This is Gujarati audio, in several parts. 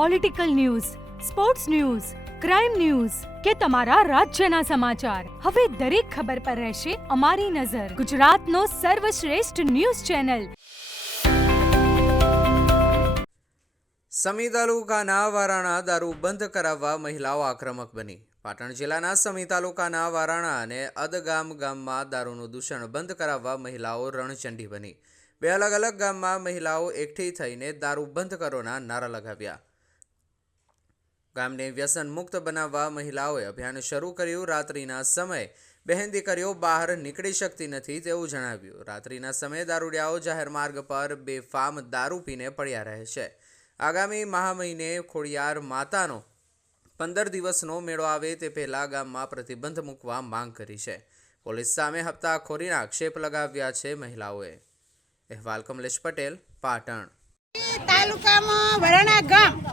Political news sports news crime news કે તમારા રાજ્યના સમાચાર. હવે દરેક ખબર પર રહેશે અમારી નજર. ગુજરાતનો સર્વશ્રેષ્ઠ ન્યૂઝ ચેનલ. સમી તાલુકાના વારાણા દારૂ બંધ કરાવવા મહિલાઓ આક્રમક બની. પાટણ જિલ્લાના સમી તાલુકાના વારાણા અને અદગામ ગામમાં દારૂનું દૂષણ બંધ કરાવવા મહિલાઓ રણચંડી બની. બે અલગ અલગ ગામમાં મહિલાઓ એકઠી થઈને દારૂ બંધ કરોના નારા લગાવ્યા. ગામને વ્યસન મુક્ત બનાવવા મહિલાઓએ અભિયાન શરૂ કર્યું રાત્રિના સમયે. બહેન દીકરીઓ બહાર નીકળી શકતી નથી તેવું જણાવ્યું. રાત્રિના સમયે દારૂડિયાઓ જાહેર માર્ગ પર બેફામ દારૂ પીને પડ્યા રહે છે. આગામી મહા મહિને ખોડિયાર માતાનો પંદર દિવસનો મેળો આવે તે પહેલાં ગામમાં પ્રતિબંધ મૂકવા માંગ કરી છે. પોલીસ સામે હપ્તાખોરીના આક્ષેપ લગાવ્યા છે મહિલાઓએ. અહેવાલ કમલેશ પટેલ, પાટણ. તાલુકામાં વરણા ગામ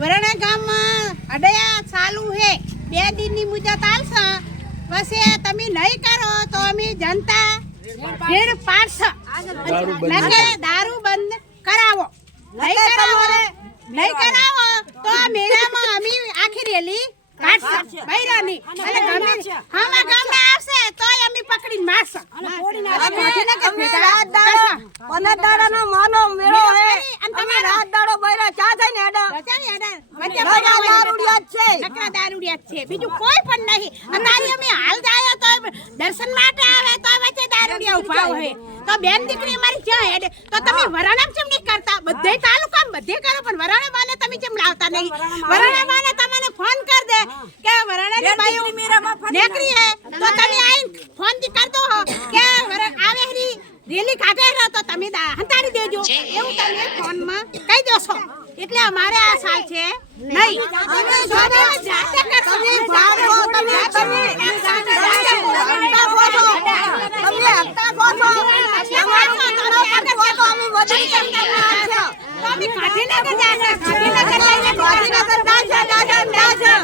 વરણા ગામમાં અડયા ચાલુ હે. બે દિનની મુદત આવશે પછી તમે નહીં કરો તો અમે જનતા ભીડ પાડશે. નકે દારૂ બંધ કરાવો. નહીં કરાવો. નહીં કરાવો તો આ મેળામાં અમે આખી રેલી કાઢશે. બૈરાની. અને દારૂડિયા છે. નકરા દારૂડિયા છે. બીજું કોઈ પણ નહીં. અત્યારે અમે હાલ જાય તો દર્શન માટે આવે તો વચ્ચે દારૂડિયા ઊભા હોય. તો બેન દીકરી અમારી ક્યાં હેડે તો તમે વરાણામ કેમ નહીં કરતા? બધે તાલુકામાં બધે કરો પણ વરાણા માને તમે કેમ લાવતા નહીં? વરાણા માને તમને ફોન કર દે કે વરાણાની બાયું નેકરી હે. તો તમે આઈને ફોનથી કર દો કે આવે હરી રેલી કાઢે તો તમે દા- હંતાડી દેજો. એવું તમે ફોનમાં કહી દેશો એટલે અમારે આ સાલ છે નહીં તમે જાતે તમે ભાગો તમે તમે છો તમે હપ્તા ખો છો અમારું કરો કરશો તો અમે વજન કેમ કરવાના છે અમે ગાંધીનગર જાશે ગાંધીનગર લઈને ગાંધીનગર દાજા દાજા દાજા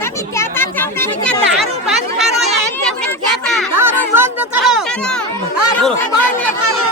તમે કહેતા કેમ નહીં કે દારૂ બંધ કરો એમ કેમ કહેતા દારૂ બંધ કરો દારૂ બંધ કરો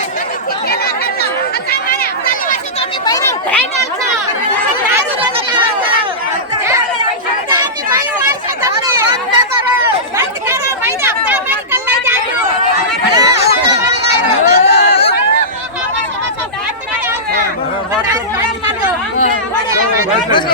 Gracias.